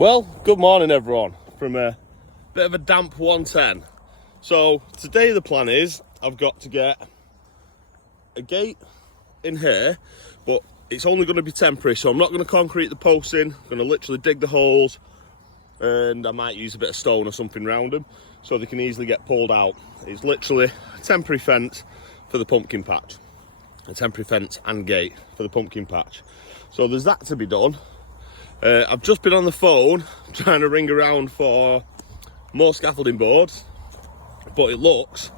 Well, good morning everyone from a bit of a damp 110. So today the plan is I've got to get a gate in here, but it's only going to be temporary, so I'm not going to concrete the posts in. I'm going to literally dig the holes, and I might use a bit of stone or something around them so they can easily get pulled out. It's literally a temporary fence for the pumpkin patch, a temporary fence and gate for the pumpkin patch. So there's that to be done. I've just been on the phone trying to ring around for more scaffolding boards, but it looks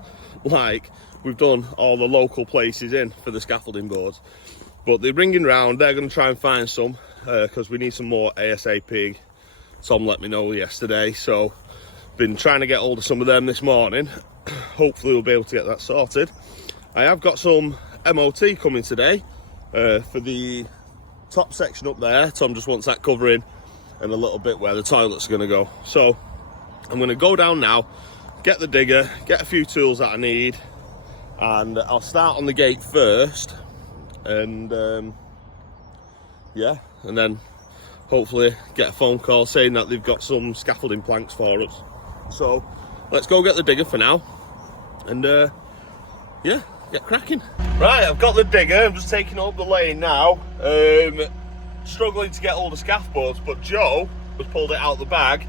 like we've done all the local places in for the scaffolding boards. But they're ringing round, they're going to try and find some because we need some more ASAP. Tom let me know yesterday, so been trying to get hold of some of them this morning. Hopefully we'll be able to get that sorted. I have got some MOT coming today for the top section up there. Tom just wants that covering and a little bit where the toilets are going to go. So I'm going to go down now, get the digger, get a few tools that I need, and I'll start on the gate first, and yeah, and then hopefully get a phone call saying that they've got some scaffolding planks for us. So let's go get the digger for now, and yeah, get cracking. Right, I've got the digger, I'm just taking up the lane now. Struggling to get all the scaff boards, but Joe has pulled it out of the bag.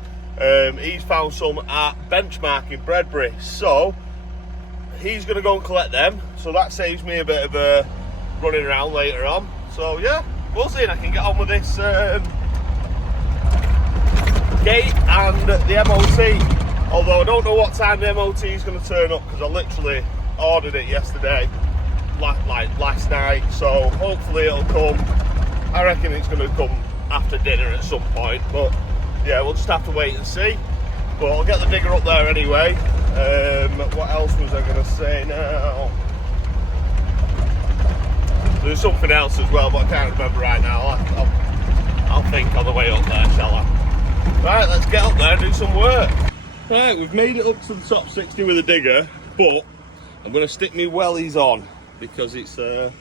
He's found some at Benchmark in Bredbury, so he's going to go and collect them, so that saves me a bit of running around later on. So yeah, we'll see if I can get on with this gate and the MOT, although I don't know what time the MOT is going to turn up because I literally ordered it yesterday, last night, so hopefully it'll come. I reckon it's going to come after dinner at some point, but yeah, we'll just have to wait and see. But I'll get the digger up there anyway. What else was I going to say now? There's something else as well, but I can't remember right now. I'll think on the way up there, shall I? Right, let's get up there and do some work. Right, we've made it up to the top 60 with the digger, but I'm going to stick my wellies on because it's a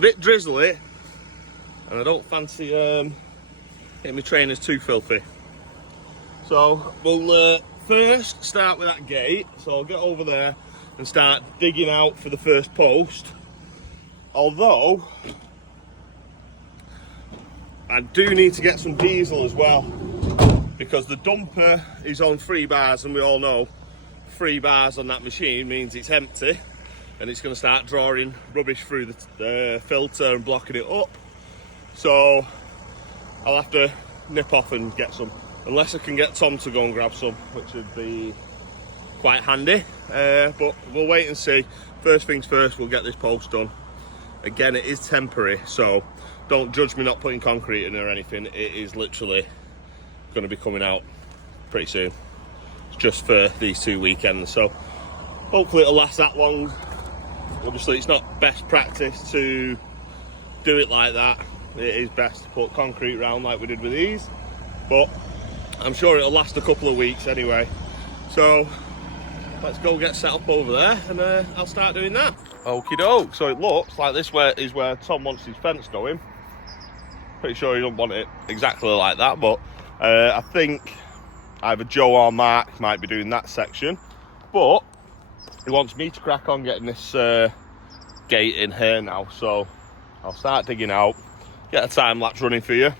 bit drizzly, and I don't fancy getting my trainers too filthy. So we'll first start with that gate. So I'll get over there and start digging out for the first post. Although I do need to get some diesel as well, because the dumper is on 3 bars, and we all know 3 bars on that machine means it's empty, and it's going to start drawing rubbish through the filter and blocking it up. So I'll have to nip off and get some, unless I can get Tom to go and grab some, which would be quite handy, but we'll wait and see. First things first, we'll get this post done. Again, it is temporary, so don't judge me not putting concrete in or anything. It is literally going to be coming out pretty soon. It's just for these 2 weekends, so hopefully it'll last that long. Obviously it's not best practice to do it like that. It is best to put concrete round like we did with these, but I'm sure it'll last a couple of weeks anyway. So let's go get set up over there, and I'll start doing that. Okie doke. So it looks like this is where Tom wants his fence going. Pretty sure he don't want it exactly like that, but I think either Joe or Mark might be doing that section. But he wants me to crack on getting this gate in here now, so I'll start digging out, get a time lapse running for you,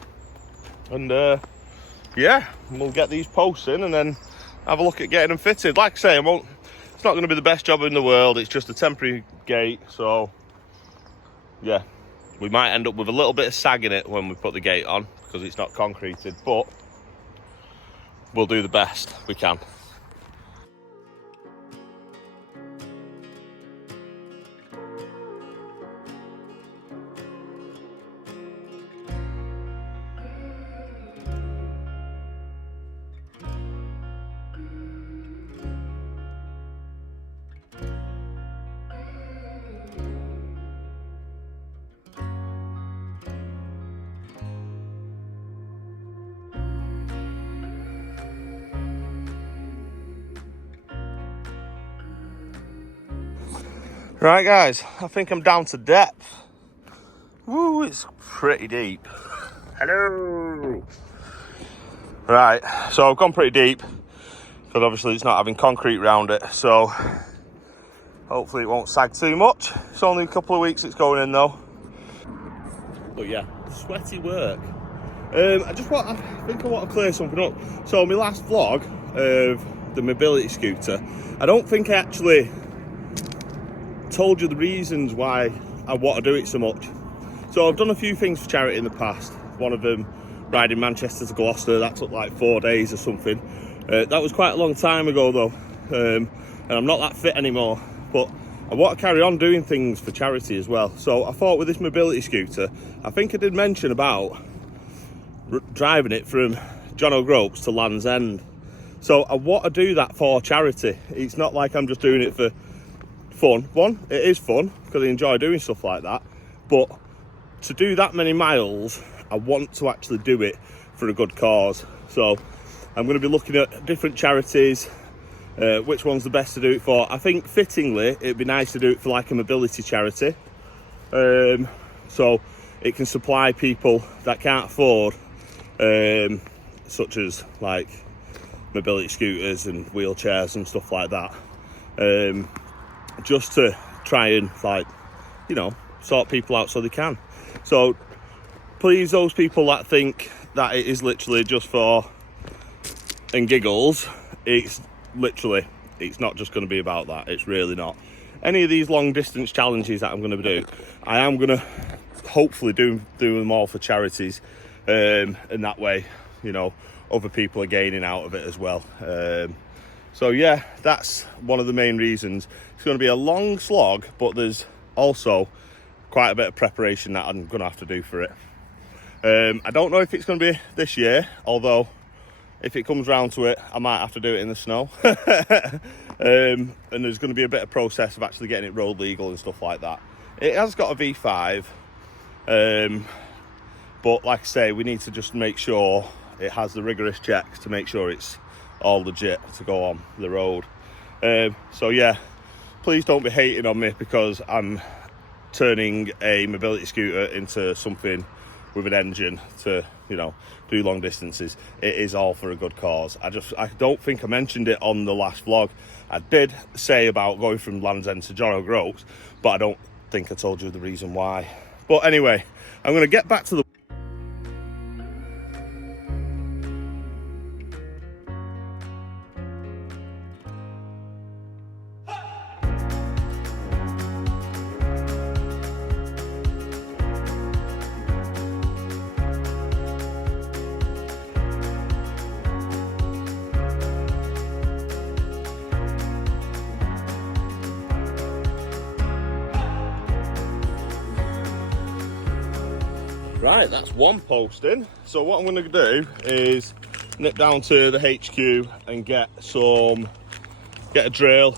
and yeah, we'll get these posts in and then have a look at getting them fitted. Like I say, it's not going to be the best job in the world, it's just a temporary gate, so yeah, we might end up with a little bit of sag in it when we put the gate on because it's not concreted, but we'll do the best we can. Right guys, I think I'm down to depth. Woo, it's pretty deep. Hello. Right, so I've gone pretty deep because obviously it's not having concrete around it, so hopefully it won't sag too much. It's only a couple of weeks it's going in though. But yeah, sweaty work. I think I want to clear something up. So my last vlog of the mobility scooter, I don't think I actually told you the reasons why I want to do it so much. So I've done a few things for charity in the past. One of them, riding Manchester to Gloucester, that took like 4 days or something. That was quite a long time ago though, and I'm not that fit anymore. But I want to carry on doing things for charity as well. So I thought with this mobility scooter, I think I did mention about driving it from John O'Groats to Land's End. So I want to do that for charity. It's not like I'm just doing it for fun. One, it is fun because I enjoy doing stuff like that, but to do that many miles, I want to actually do it for a good cause. So I'm going to be looking at different charities, which one's the best to do it for. I think fittingly it'd be nice to do it for like a mobility charity, so it can supply people that can't afford, such as like mobility scooters and wheelchairs and stuff like that, just to try and, like, you know, sort people out so they can. So please, those people that think that it is literally just for and giggles, it's not just going to be about that. It's really not. Any of these long distance challenges that I'm going to do, I am going to hopefully do them all for charities, and that way, you know, other people are gaining out of it as well. So yeah, that's one of the main reasons. It's going to be a long slog, but there's also quite a bit of preparation that I'm going to have to do for it. I don't know if it's going to be this year, although if it comes round to it, I might have to do it in the snow. And there's going to be a bit of process of actually getting it road legal and stuff like that. It has got a V5, but like I say, we need to just make sure it has the rigorous checks to make sure it's all legit to go on the road. So yeah, please don't be hating on me because I'm turning a mobility scooter into something with an engine to, you know, do long distances. It is all for a good cause. I don't think I mentioned it on the last vlog. I did say about going from Land's End to John O'Groats, but I don't think I told you the reason why. But anyway, I'm going to get back to the Right, that's one post in. So what I'm going to do is nip down to the HQ and get a drill,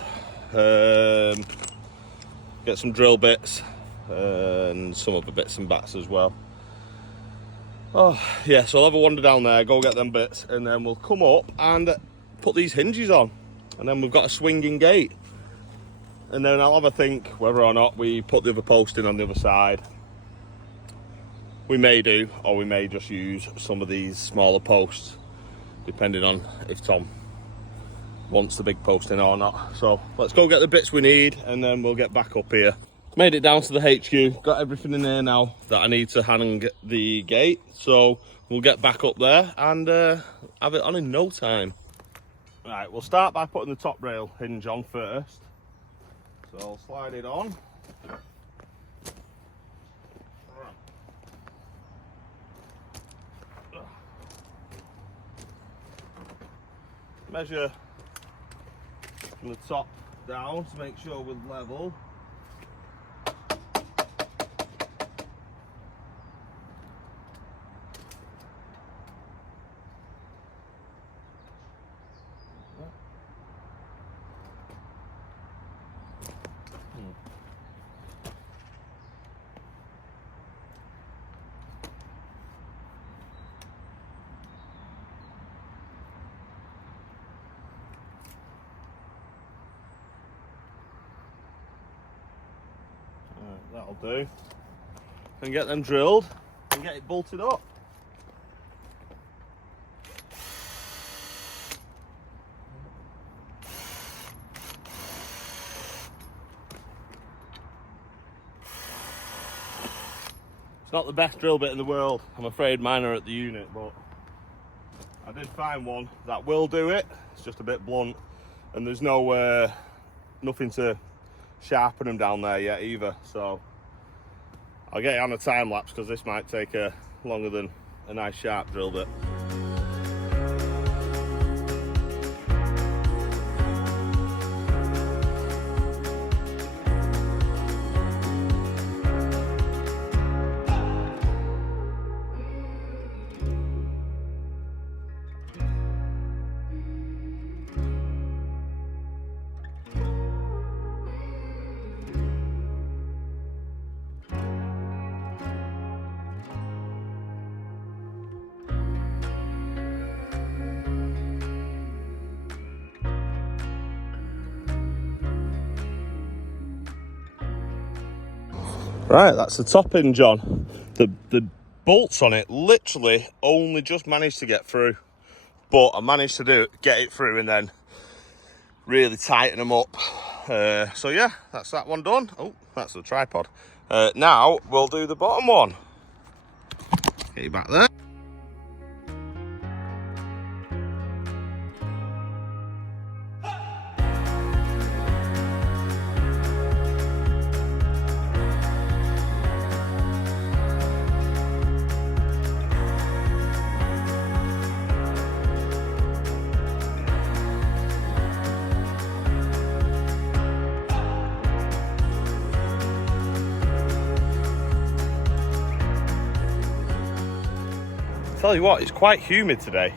get some drill bits and some other bits and bats as well. Oh yeah, so I'll have a wander down there, go get them bits, and then we'll come up and put these hinges on, and then we've got a swinging gate, and then I'll have a think whether or not we put the other post in on the other side. We may do, or we may just use some of these smaller posts, depending on if Tom wants the big post in or not. So let's go get the bits we need, and then we'll get back up here. Made it down to the HQ, got everything in there now that I need to hang the gate. So we'll get back up there and have it on in no time. Right, we'll start by putting the top rail hinge on first. So I'll slide it on. Measure from the top down to make sure we're level. That'll do. And get them drilled and get it bolted up. It's not the best drill bit in the world. I'm afraid mine are at the unit, but I did find one that will do it. It's just a bit blunt, and there's no nothing to sharpen them down there yet either. So I'll get it on a time lapse because this might take longer than a nice sharp drill bit. Right, that's the top hinge on. The bolts on it literally only just managed to get through, but I managed to get it through and then really tighten them up. So yeah, that's that one done. Oh, that's the tripod. Now we'll do the bottom one. Get you back there. Tell you what, it's quite humid today.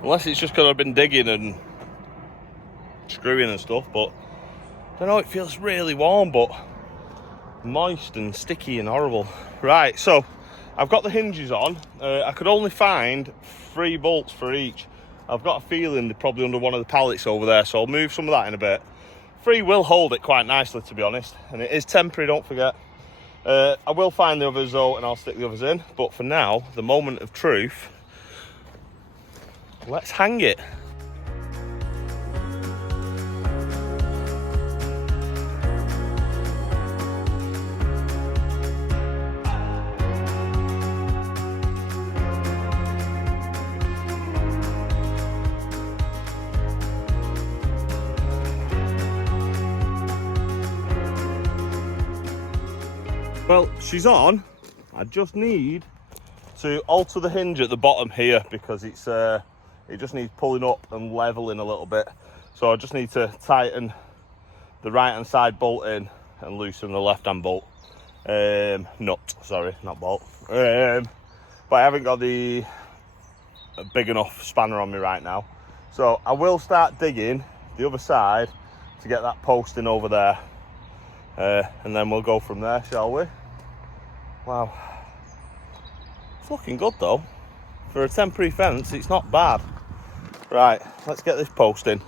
Unless it's just because I've been digging and screwing and stuff, but I don't know, it feels really warm, but moist and sticky and horrible. Right, so I've got the hinges on. I could only find 3 bolts for each. I've got a feeling they're probably under one of the pallets over there, so I'll move some of that in a bit. 3 will hold it quite nicely, to be honest, and it is temporary, don't forget. I will find the others though, and I'll stick the others in, but for now, the moment of truth, let's hang it. Well, she's on. I just need to alter the hinge at the bottom here because it just needs pulling up and leveling a little bit. So I just need to tighten the right hand side bolt in and loosen the left hand bolt. Nut, sorry, not bolt. But I haven't got a big enough spanner on me right now. So I will start digging the other side to get that post in over there. And then we'll go from there, shall we? Wow. It's looking good though. For a temporary fence, it's not bad. Right, let's get this post in.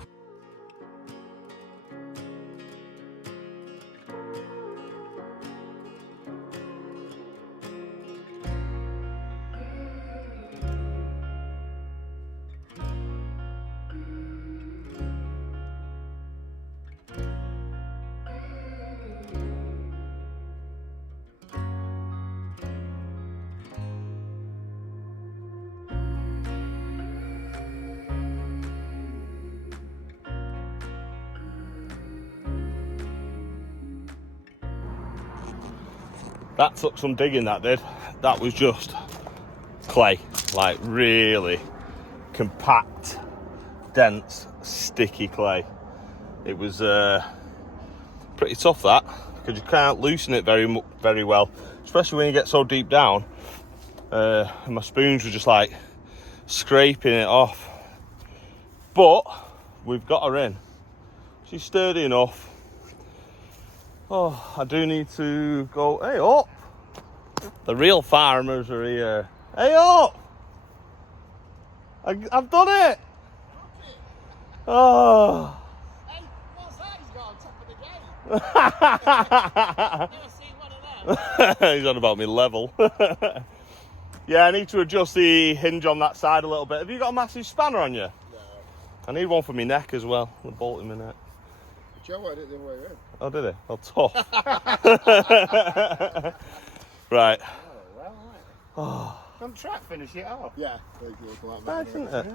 That took some digging, that did. That was just clay, like really compact, dense, sticky clay. It was pretty tough, that, because you can't loosen it very well, especially when you get so deep down. And my spoons were just like scraping it off. But we've got her in. She's sturdy enough. Oh, I do need to go. Hey up! The real farmers are here. Hey up! I've done it! Oh! Hey, what's that he's got on top of the gate? Never seen one of them. He's on about me level. Yeah, I need to adjust the hinge on that side a little bit. Have you got a massive spanner on you? No. I need one for my neck as well. The bolt in my neck. Joe had it the other way around. Oh, did he? Oh, tough. Right. Oh, I'm trying to finish it off. Yeah. Nice, isn't it?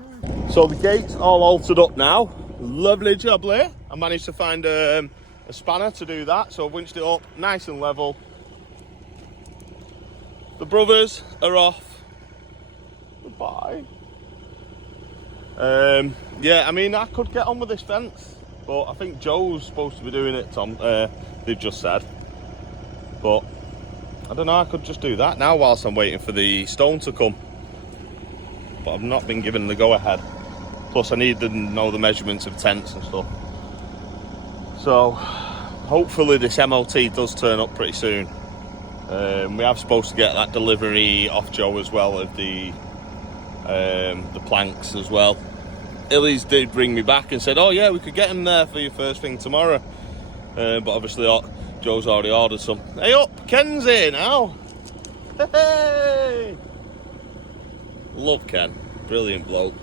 So the gate's all altered up now. Lovely job, Lee. I managed to find a spanner to do that, so I've winched it up nice and level. The brothers are off. Goodbye. Yeah, I mean, I could get on with this fence, but I think Joe's supposed to be doing it, Tom. They've just said. But I don't know, I could just do that now whilst I'm waiting for the stone to come. But I've not been given the go-ahead. Plus, I need to know the measurements of tents and stuff. So, hopefully this MOT does turn up pretty soon. We are supposed to get that delivery off Joe as well of the planks as well. Illy's did ring me back and said, oh yeah, we could get him there for your first thing tomorrow. But obviously Joe's already ordered some. Hey up, Ken's here now. Hey! Love Ken, brilliant bloke.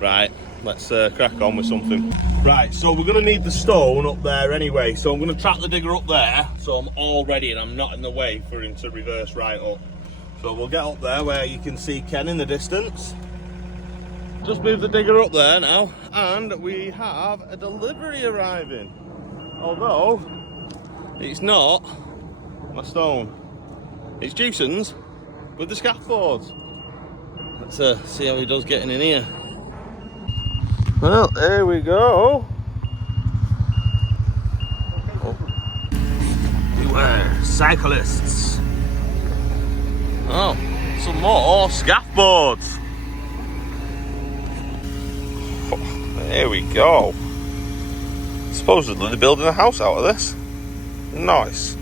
Right, let's crack on with something. Right, so we're going to need the stone up there anyway, so I'm going to trap the digger up there so I'm all ready and I'm not in the way for him to reverse right up. So we'll get up there where you can see Ken in the distance. Just move the digger up there now, and we have a delivery arriving. Although, it's not my stone. It's Jason's with the scaffolds. Let's see how he does getting in here. Well, there we go. Beware, cyclists. Oh, some more scaffolds. There we go. Supposedly they're building a house out of this. Nice.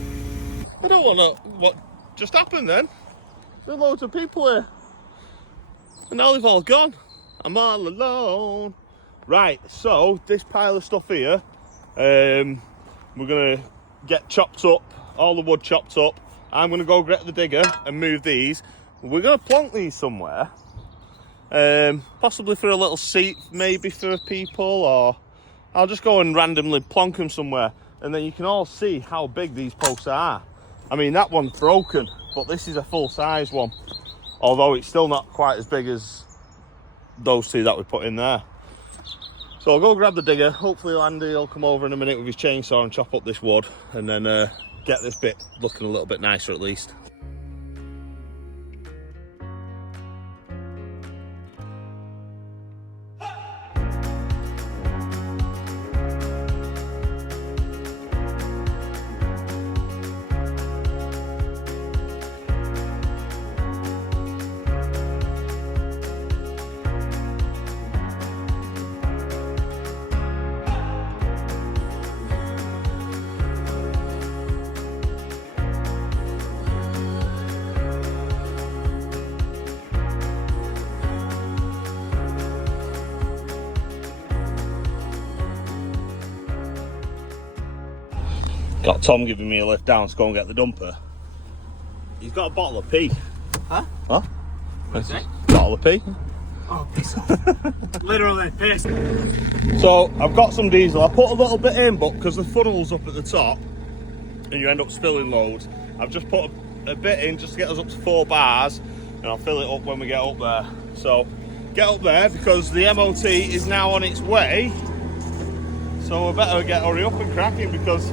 I don't want to... What just happened then? There are loads of people here. And now they've all gone. I'm all alone. Right, so this pile of stuff here, we're going to get chopped up, all the wood chopped up. I'm going to go get the digger and move these. We're going to plonk these somewhere. Possibly for a little seat, maybe for people, or I'll just go and randomly plonk them somewhere, and then you can all see how big these posts are. I mean, that one's broken, but this is a full-size one, although it's still not quite as big as those two that we put in there. So I'll go grab the digger. Hopefully Andy will come over in a minute with his chainsaw and chop up this wood, and then get this bit looking a little bit nicer at least. Got Tom giving me a lift down to go and get the dumper. He's got a bottle of pee. Huh? Huh? What's that? Bottle of pee. Oh, piss off. Literally, piss. So I've got some diesel. I put a little bit in, but because the funnel's up at the top and you end up spilling loads, I've just put a bit in just to get us up to 4 bars, and I'll fill it up when we get up there. So get up there because the MOT is now on its way. So we better hurry up and cracking because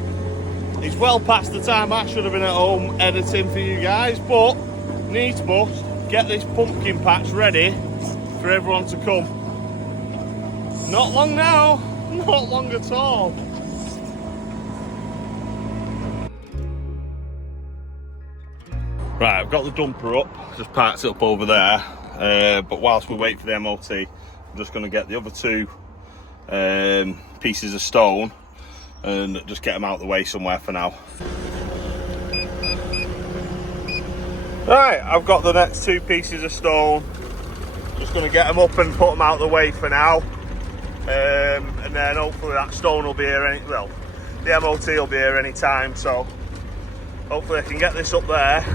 it's well past the time I should have been at home editing for you guys, but needs must get this pumpkin patch ready for everyone to come. Not long now, not long at all. Right, I've got the dumper up, just parked it up over there, but whilst we wait for the MOT, I'm just going to get the other 2 pieces of stone and just get them out of the way somewhere for now. Right, I've got the next 2 pieces of stone. Just going to get them up and put them out of the way for now. And then hopefully that stone will be here the MOT will be here any time, so hopefully I can get this up there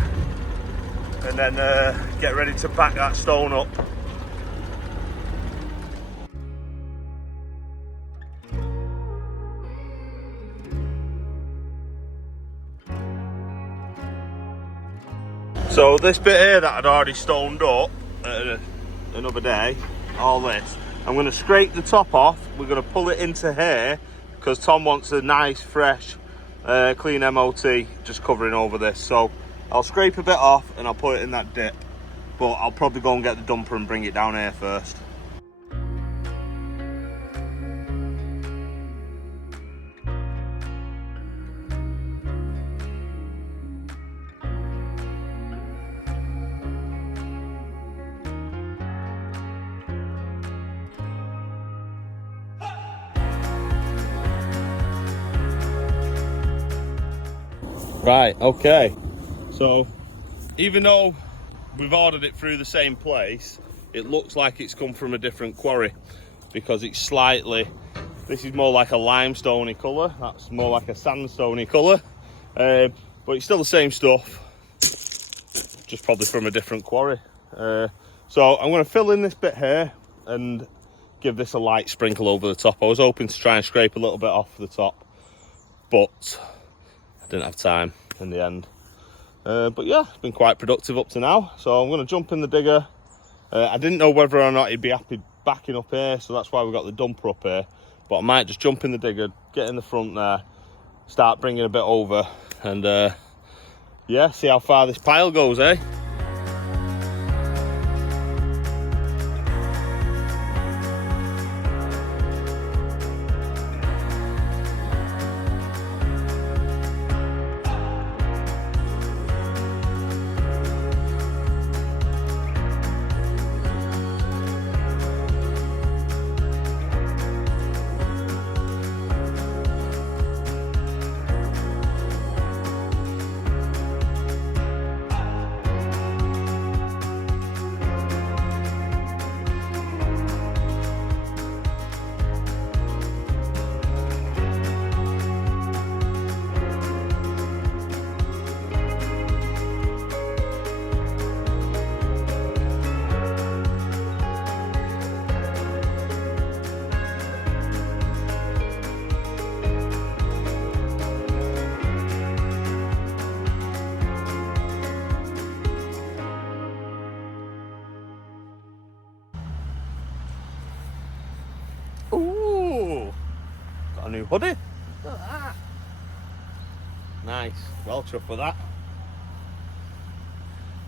and then get ready to pack that stone up. So this bit here that I'd already stoned up another day, all this, I'm going to scrape the top off. We're going to pull it into here because Tom wants a nice, fresh, clean MOT just covering over this. So I'll scrape a bit off and I'll put it in that dip. But I'll probably go and get the dumper and bring it down here first. Right, okay. So even though we've ordered it through the same place, it looks like it's come from a different quarry because it's slightly, this is more like a limestoney colour, that's more like a sandstoney colour, but it's still the same stuff, just probably from a different quarry. So I'm going to fill in this bit here and give this a light sprinkle over the top. I was hoping to try and scrape a little bit off the top, but I didn't have time in the end. But yeah, it's been quite productive up to now. So I'm going to jump in the digger. I didn't know whether or not he'd be happy backing up here, so that's why we got the dumper up here. But I might just jump in the digger, get in the front there, start bringing a bit over, and yeah, see how far this pile goes, eh? Ooh, got a new hoodie. Look at that. Nice, well chuffed with that.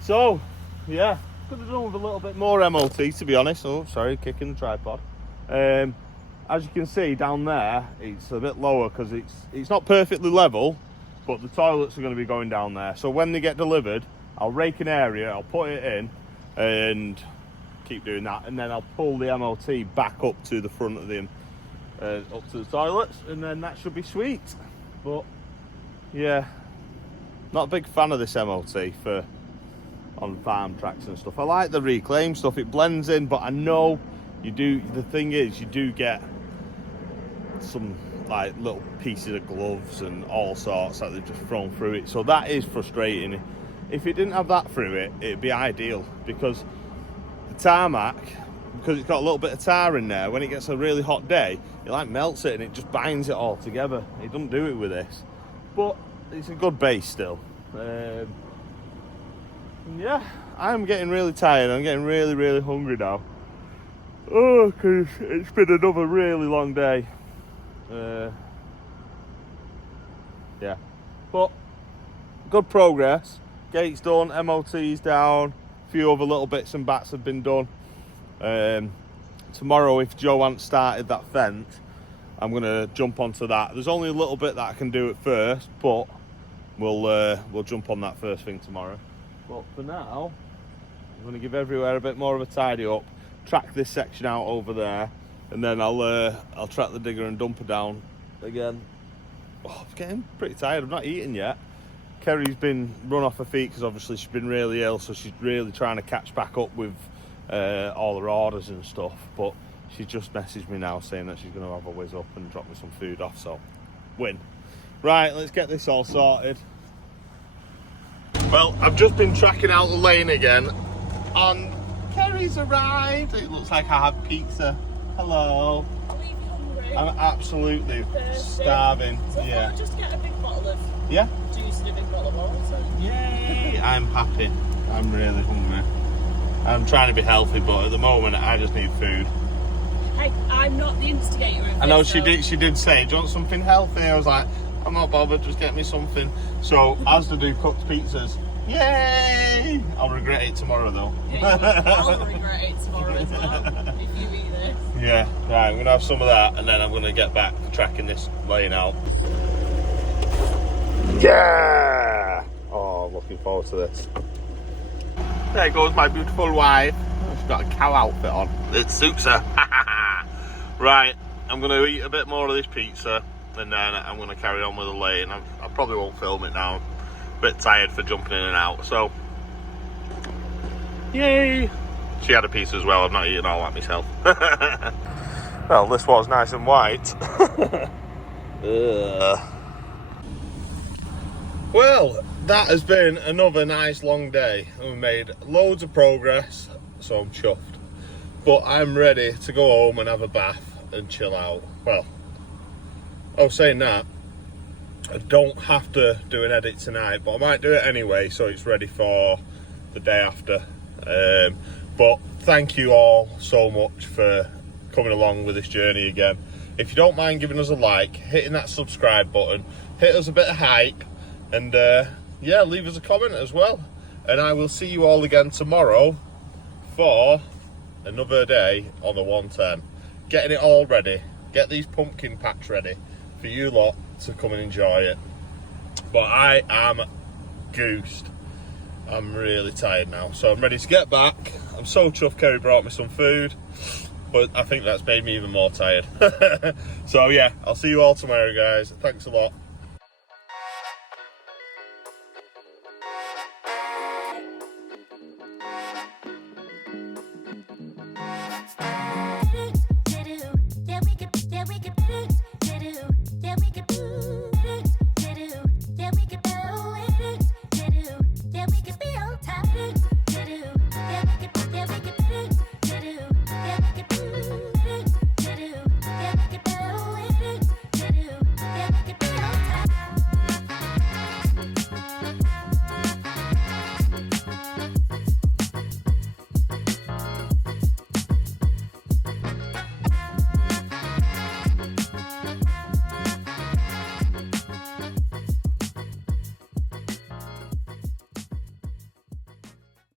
So, yeah, could have done with a little bit more MOT, to be honest. Oh, sorry, kicking the tripod. As you can see down there, it's a bit lower because it's not perfectly level, but the toilets are going to be going down there. So when they get delivered, I'll rake an area, I'll put it in, and keep doing that, and then I'll pull the MOT back up to the front of them, up to the toilets, and then that should be sweet. But yeah, not a big fan of this MOT for on farm tracks and stuff. I like the reclaim stuff, it blends in, but I know you do, the thing is you do get some like little pieces of gloves and all sorts that they've just thrown through it, so that is frustrating. If it didn't have that through it, it'd be ideal, because the tarmac, because it's got a little bit of tar in there, when it gets a really hot day, it like melts it and it just binds it all together. It doesn't do it with this, but it's a good base still. Yeah, I'm getting really tired. I'm getting really hungry now. Oh, because it's been another really long day. Yeah, but good progress. Gate's done, MOT's down, a few other little bits and bats have been done. Tomorrow, if Joe hasn't started that fence, I'm gonna jump onto that. There's only a little bit that I can do at first, but we'll jump on that first thing tomorrow. But for now, I'm gonna give everywhere a bit more of a tidy up, track this section out over there, and then I'll track the digger and dumper down again. Oh, I'm getting pretty tired. I'm not eating yet. Kerry's been run off her feet because obviously she's been really ill, so she's really trying to catch back up with all her orders and stuff. But she just messaged me now saying that she's going to have a whiz up and drop me some food off, so win. Right, let's get this all sorted. Well, I've just been tracking out the lane again, and Kerry's arrived. It looks like I have pizza. Hello. I'll leave you hungry. I'm absolutely starving. So yeah. I'll just get a big bottle of Yeah? juice and a big bottle of water. Yay! I'm happy. I'm really hungry. I'm trying to be healthy, but at the moment I just need food. Hey, I'm not the instigator of this. I know she did say, do you want something healthy? I was like, I'm not bothered, just get me something. So Asda do cooked pizzas. Yay! I'll regret it tomorrow though. Yeah, I'll regret it tomorrow as well if you eat this. Yeah, right, I'm gonna have some of that and then I'm gonna get back to tracking this laying out. Yeah! Oh, I'm looking forward to this. There goes my beautiful wife. She's got a cow outfit on. It suits her. Right, I'm going to eat a bit more of this pizza and then I'm going to carry on with the laying. I probably won't film it now. I'm a bit tired for jumping in and out, so yay! She had a piece as well. I've not eaten all that myself. Well, this was nice and white. Well, that has been another nice long day. We made loads of progress, so I'm chuffed. But I'm ready to go home and have a bath and chill out. Well, saying that, I don't have to do an edit tonight, but I might do it anyway, so it's ready for the day after. But thank you all so much for coming along with this journey again. If you don't mind giving us a like, hitting that subscribe button, hit us a bit of hype, and yeah, leave us a comment as well. And I will see you all again tomorrow for another day on the 110. Getting it all ready. Get these pumpkin packs ready for you lot to come and enjoy it. But I am goosed. I'm really tired now, so I'm ready to get back. I'm so chuffed Kerry brought me some food, but I think that's made me even more tired. So yeah, I'll see you all tomorrow, guys. Thanks a lot.